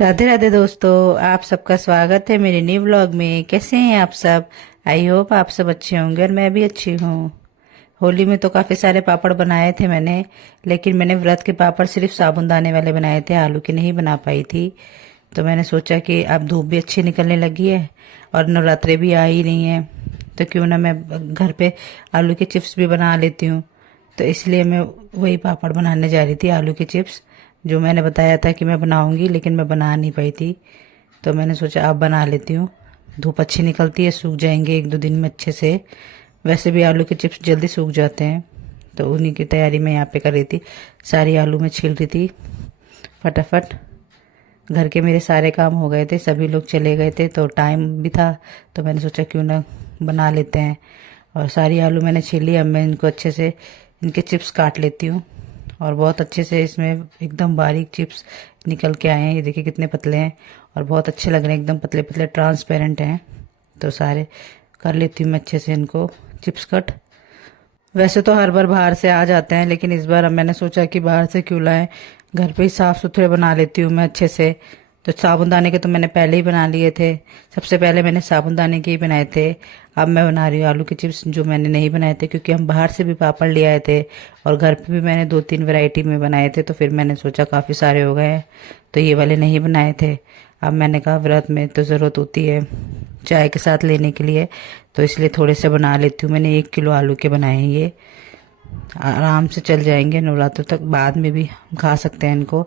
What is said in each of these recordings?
राधे राधे दोस्तों, आप सबका स्वागत है मेरे न्यू व्लॉग में। कैसे हैं आप सब? आई होप आप सब अच्छे होंगे और मैं भी अच्छी हूँ। होली में तो काफ़ी सारे पापड़ बनाए थे मैंने, लेकिन मैंने व्रत के पापड़ सिर्फ साबुनदाने वाले बनाए थे, आलू के नहीं बना पाई थी। तो मैंने सोचा कि अब धूप भी अच्छी निकलने लगी है और नवरात्रे भी आ ही रही हैं, तो क्यों ना मैं घर पे आलू के चिप्स भी बना लेती हूँ। तो इसलिए मैं वही पापड़ बनाने जा रही थी, आलू के चिप्स, जो मैंने बताया था कि मैं बनाऊंगी, लेकिन मैं बना नहीं पाई थी। तो मैंने सोचा अब बना लेती हूँ। धूप अच्छी निकलती है, सूख जाएंगे एक दो दिन में अच्छे से। वैसे भी आलू के चिप्स जल्दी सूख जाते हैं, तो उन्हीं की तैयारी मैं यहाँ पे कर रही थी। सारी आलू में छील रही थी फटाफट। घर के मेरे सारे काम हो गए थे, सभी लोग चले गए थे, तो टाइम भी था, तो मैंने सोचा क्यों ना बना लेते हैं। और सारी आलू मैंने छील ली। अब मैं इनको अच्छे से इनके चिप्स काट लेती हूँ। और बहुत अच्छे से इसमें एकदम बारीक चिप्स निकल के आए हैं। ये देखिए कितने पतले हैं और बहुत अच्छे लग रहे हैं, एकदम पतले पतले ट्रांसपेरेंट हैं। तो सारे कर लेती हूँ मैं अच्छे से इनको चिप्स कट। वैसे तो हर बार बाहर से आ जाते हैं, लेकिन इस बार अब मैंने सोचा कि बाहर से क्यों लाएं, घर पे ही साफ़ सुथरे बना लेती हूँ मैं अच्छे से। तो साबुनदाने के तो मैंने पहले ही बना लिए थे, सबसे पहले मैंने साबुनदाने के ही बनाए थे। अब मैं बना रही हूँ आलू के चिप्स, जो मैंने नहीं बनाए थे, क्योंकि हम बाहर से भी पापड़ ले आए थे और घर पे भी मैंने 2-3 वैरायटी में बनाए थे। तो फिर मैंने सोचा काफ़ी सारे हो गए हैं, तो ये वाले नहीं बनाए थे। अब मैंने कहा व्रत में तो ज़रूरत होती है चाय के साथ लेने के लिए, तो इसलिए थोड़े से बना लेती हूँ। मैंने 1 किलो आलू के बनाए हैं, ये आराम से चल जाएंगे नवरात्रों तक, बाद में भी हम खा सकते हैं इनको।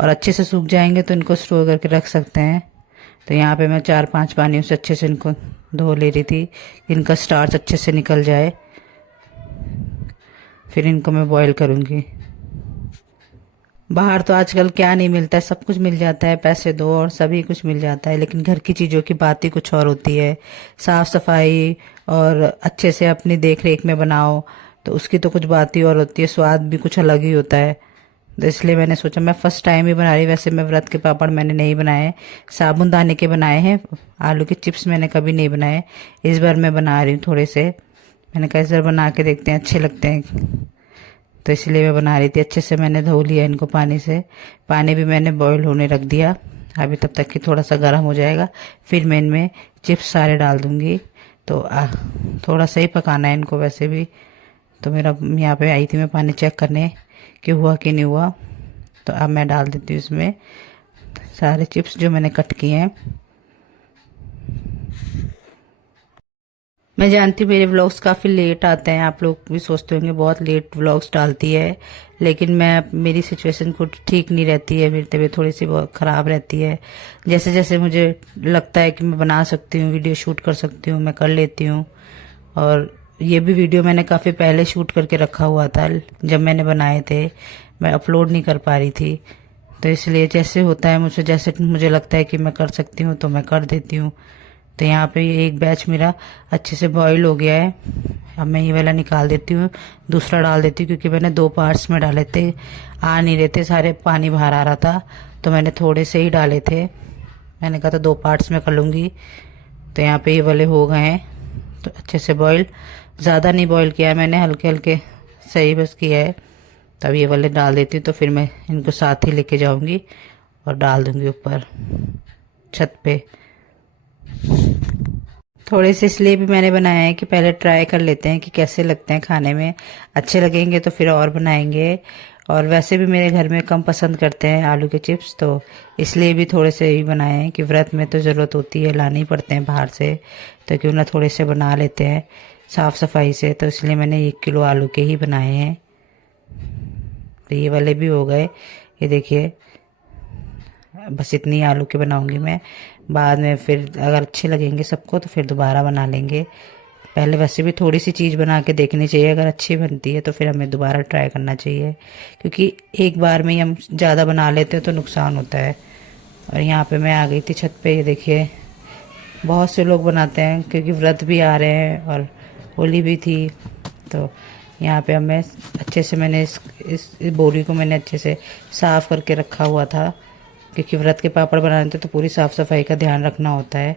और अच्छे से सूख जाएंगे तो इनको स्टोर करके रख सकते हैं। तो यहाँ पे मैं 4-5 पानियों से अच्छे से इनको धो ले रही थी, इनका स्टार्च अच्छे से निकल जाए। फिर इनको मैं बॉईल करूँगी। बाहर तो आजकल क्या नहीं मिलता है, सब कुछ मिल जाता है, पैसे दो और सभी कुछ मिल जाता है, लेकिन घर की चीज़ों की बात ही कुछ और होती है। साफ सफाई और अच्छे से अपनी देख रेख में बनाओ, तो उसकी तो कुछ बात ही और होती है, स्वाद भी कुछ अलग ही होता है। तो इसलिए मैंने सोचा मैं फर्स्ट टाइम ही बना रही। वैसे मैं व्रत के पापड़ मैंने नहीं बनाए, साबुनदाने के बनाए हैं। आलू के चिप्स मैंने कभी नहीं बनाए, इस बार मैं बना रही हूँ थोड़े से। मैंने कहा इस बार बना के देखते हैं, अच्छे लगते हैं, तो इसलिए मैं बना रही थी। अच्छे से मैंने धो लिया इनको पानी से, पानी भी मैंने बॉईल होने रख दिया अभी, तब तक कि थोड़ा सा गर्म हो जाएगा। फिर मैं इनमें चिप्स सारे डाल दूँगी। तो थोड़ा सा ही पकाना है इनको वैसे भी। तो मेरा यहाँ पे आई थी मैं पानी चेक करने कि हुआ कि नहीं हुआ। तो अब मैं डाल देती हूँ इसमें सारे चिप्स जो मैंने कट किए हैं। मैं जानती हूँ मेरे व्लॉग्स काफ़ी लेट आते हैं, आप लोग भी सोचते होंगे बहुत लेट व्लॉग्स डालती है, लेकिन मैं मेरी सिचुएशन को ठीक नहीं रहती है, मेरी तबीयत थोड़ी सी बहुत ख़राब रहती है। जैसे जैसे मुझे लगता है कि मैं बना सकती हूँ, वीडियो शूट कर सकती हूँ, मैं कर लेती हूँ। और ये भी वीडियो मैंने काफ़ी पहले शूट करके रखा हुआ था, जब मैंने बनाए थे, मैं अपलोड नहीं कर पा रही थी। तो इसलिए जैसे होता है मुझसे, जैसे मुझे लगता है कि मैं कर सकती हूँ तो मैं कर देती हूँ। तो यहाँ पे एक बैच मेरा अच्छे से बॉईल हो गया है। अब मैं ये वाला निकाल देती हूँ, दूसरा डाल देती हूँ, क्योंकि मैंने 2 पार्ट्स में डाले थे, आ नहीं रहे थे, सारे पानी बाहर आ रहा था, तो मैंने थोड़े से ही डाले थे। मैंने कहा था 2 पार्ट्स में कर लूँगी। तो यहाँ पे ये वाले हो गए हैं, तो अच्छे से बॉईल, ज़्यादा नहीं बॉईल किया है मैंने, हल्के हल्के सही बस किया है। तब ये वाले डाल देती हूँ, तो फिर मैं इनको साथ ही लेके जाऊँगी और डाल दूँगी ऊपर छत पे। थोड़े से इसलिए भी मैंने बनाया है कि पहले ट्राई कर लेते हैं कि कैसे लगते हैं खाने में, अच्छे लगेंगे तो फिर और बनाएंगे। और वैसे भी मेरे घर में कम पसंद करते हैं आलू के चिप्स, तो इसलिए भी थोड़े से ही बनाए हैं कि व्रत में तो ज़रूरत होती है, लाने ही पड़ते हैं बाहर से, तो क्यों ना थोड़े से बना लेते हैं साफ़ सफाई से। तो इसलिए मैंने 1 किलो आलू के ही बनाए हैं। तो ये वाले भी हो गए, ये देखिए, बस इतनी आलू के बनाऊंगी मैं। बाद में फिर अगर अच्छे लगेंगे सबको तो फिर दोबारा बना लेंगे। पहले वैसे भी थोड़ी सी चीज़ बना के देखनी चाहिए, अगर अच्छी बनती है तो फिर हमें दोबारा ट्राई करना चाहिए, क्योंकि एक बार में ही हम ज़्यादा बना लेते हैं तो नुकसान होता है। और यहाँ पे मैं आ गई थी छत पे, ये देखिए बहुत से लोग बनाते हैं, क्योंकि व्रत भी आ रहे हैं और होली भी थी। तो यहाँ पे अब मैं अच्छे से मैंने इस बोरी को मैंने अच्छे से साफ़ करके रखा हुआ था, क्योंकि व्रत के पापड़ बनाने थे तो पूरी साफ़ सफाई का ध्यान रखना होता है।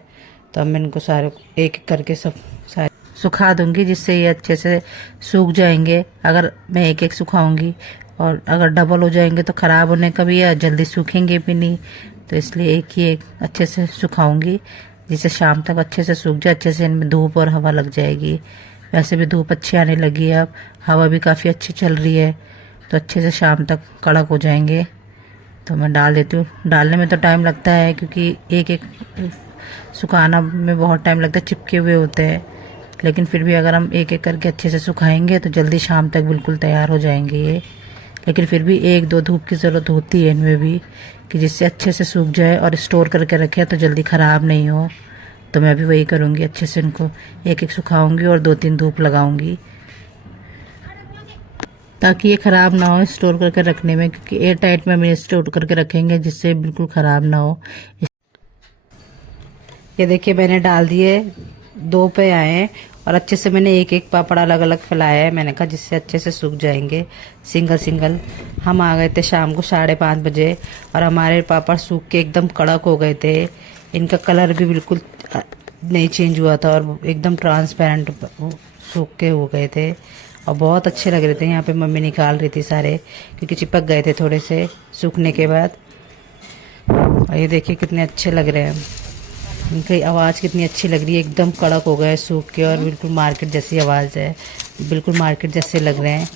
तो अब मैं इनको सारे एक एक करके सब सारे सुखा दूंगी, जिससे ये अच्छे से सूख जाएंगे। अगर मैं एक एक सुखाऊंगी और अगर डबल हो जाएंगे तो ख़राब होने का भी है, जल्दी सूखेंगे भी नहीं। तो इसलिए एक अच्छे से सुखाऊंगी, जिससे शाम तक अच्छे से सूख जाए, अच्छे से इनमें धूप और हवा लग जाएगी। वैसे भी धूप अच्छी आने लगी है, अब हवा भी काफ़ी अच्छी चल रही है, तो अच्छे से शाम तक कड़क हो जाएंगे। तो मैं डाल देती हूँ। डालने में तो टाइम लगता है, क्योंकि एक एक सुखाना में बहुत टाइम लगता है, चिपके हुए होते हैं। लेकिन फिर भी अगर हम एक एक करके अच्छे से सुखाएंगे तो जल्दी शाम तक बिल्कुल तैयार हो जाएंगे ये। लेकिन फिर भी एक दो धूप की ज़रूरत होती है इनमें भी, कि जिससे अच्छे से सूख जाए और स्टोर करके रखे तो जल्दी ख़राब नहीं हो। तो मैं भी वही करूँगी, अच्छे से इनको एक एक सुखाऊंगी और 2-3 धूप लगाऊंगी, ताकि ये ख़राब ना हो स्टोर करके रखने में, क्योंकि एयर टाइट में हम इन्हें स्टोर करके रखेंगे जिससे बिल्कुल ख़राब ना हो। ये देखिए मैंने डाल दिए, 2 पे आए हैं और अच्छे से मैंने एक एक पापड़ अलग अलग फैलाया है, मैंने कहा जिससे अच्छे से सूख जाएंगे सिंगल सिंगल। हम आ गए थे शाम को 5:30 बजे और हमारे पापड़ सूख के एकदम कड़क हो गए थे। इनका कलर भी बिल्कुल नहीं चेंज हुआ था और एकदम ट्रांसपेरेंट सूख के हो गए थे और बहुत अच्छे लग रहे थे। यहाँ पे मम्मी निकाल रही थी सारे, क्योंकि चिपक गए थे थोड़े से सूखने के बाद। और ये देखिए कितने अच्छे लग रहे हैं, इनकी आवाज़ कितनी अच्छी लग रही है, एकदम कड़क हो गए सूख के और बिल्कुल मार्केट जैसी आवाज़ है, बिल्कुल मार्केट जैसे लग रहे हैं।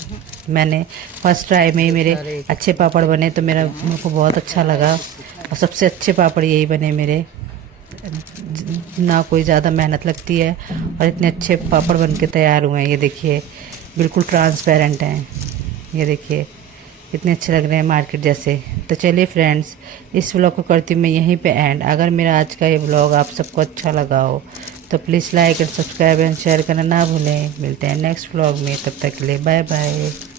मैंने फर्स्ट ट्राई में ही मेरे अच्छे पापड़ बने, तो मेरे को बहुत अच्छा लगा और सबसे अच्छे पापड़ यही बने मेरे। ना कोई ज़्यादा मेहनत लगती है और इतने अच्छे पापड़ बन के तैयार हुए हैं। ये देखिए बिल्कुल ट्रांसपेरेंट हैं, ये देखिए इतने अच्छे लग रहे हैं मार्केट जैसे। तो चलिए फ्रेंड्स, इस व्लॉग को करती हूँ मैं यहीं पे एंड। अगर मेरा आज का ये व्लॉग आप सबको अच्छा लगा हो तो please like and subscribe and share करना ना भूलें। मिलते हैं नेक्स्ट व्लॉग में, तब तक के लिए बाय बाय।